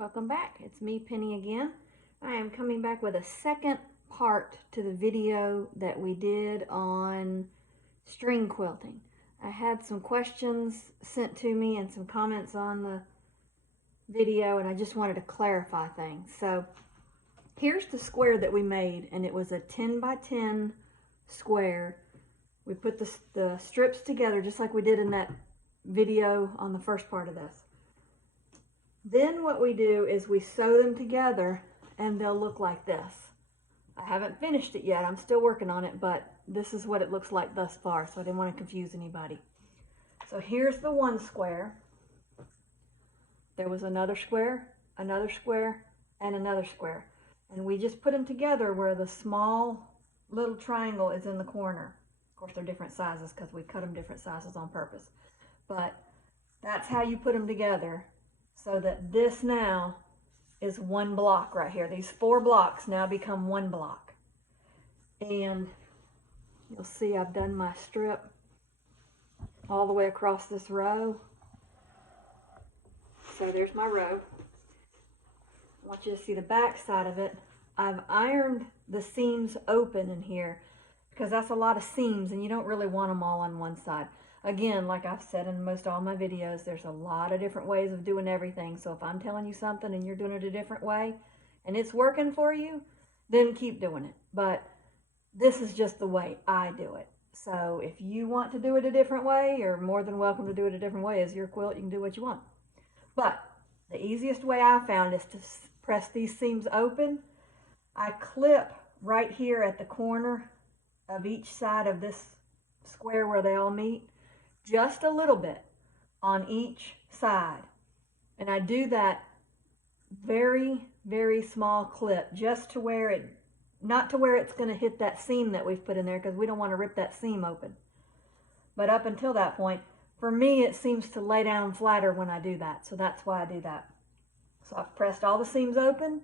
Welcome back. It's me, Penny, again. I am coming back with a second part to the video that we did on string quilting. I had some questions sent to me and some comments on the video, and I just wanted to clarify things. So here's the square that we made, and it was a 10 by 10 square. We put the strips together just like we did in that video on the first part of this. Then what we do is we sew them together and they'll look like this. I haven't finished it yet, I'm still working on it, but this is what it looks like thus far, so I didn't want to confuse anybody. So here's the one square. There was another square, and another square. And we just put them together where the small little triangle is in the corner. Of course, they're different sizes because we cut them different sizes on purpose. But that's how you put them together, so that this now is one block right here. These 4 blocks now become one block. And you'll see I've done my strip all the way across this row. So there's my row. I want you to see the back side of it. I've ironed the seams open in here because that's a lot of seams and you don't really want them all on one side. Again, like I've said in most all my videos, there's a lot of different ways of doing everything. So if I'm telling you something and you're doing it a different way and it's working for you, then keep doing it. But this is just the way I do it. So if you want to do it a different way, you're more than welcome to do it a different way. It's your quilt, you can do what you want. But the easiest way I found is to press these seams open. I clip right here at the corner of each side of this square where they all meet, just a little bit on each side. And I do that very, very small clip, just to where it, not to where it's going to hit that seam that we've put in there, because we don't want to rip that seam open. But up until that point, for me, it seems to lay down flatter when I do that. So that's why I do that. So I've pressed all the seams open.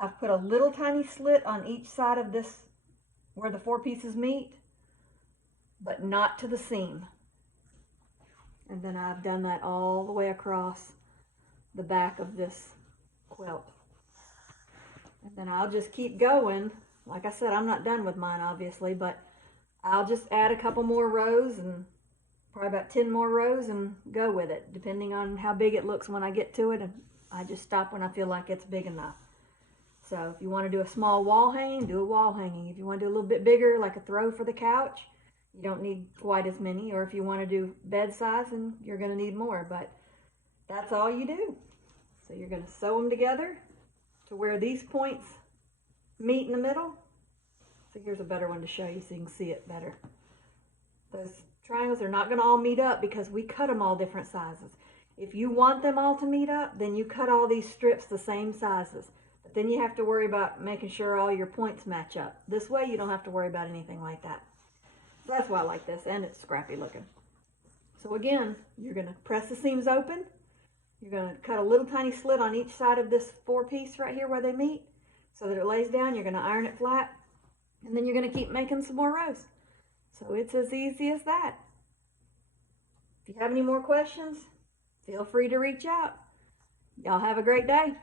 I've put a little tiny slit on each side of this where the 4 pieces meet, but not to the seam. And then I've done that all the way across the back of this quilt. And then I'll just keep going. Like I said, I'm not done with mine, obviously, but I'll just add a couple more rows and probably about 10 more rows and go with it, depending on how big it looks when I get to it. And I just stop when I feel like it's big enough. So if you want to do a small wall hanging, do a wall hanging. If you want to do a little bit bigger, like a throw for the couch, you don't need quite as many. Or if you want to do bed size, then you're going to need more. But that's all you do. So you're going to sew them together to where these points meet in the middle. So here's a better one to show you so you can see it better. Those triangles are not going to all meet up because we cut them all different sizes. If you want them all to meet up, then you cut all these strips the same sizes. But then you have to worry about making sure all your points match up. This way you don't have to worry about anything like that. So that's why I like this, and it's scrappy looking. So again, you're going to press the seams open. You're going to cut a little tiny slit on each side of this 4-piece right here where they meet so that it lays down. You're going to iron it flat, and then you're going to keep making some more rows. So it's as easy as that. If you have any more questions, feel free to reach out. Y'all have a great day.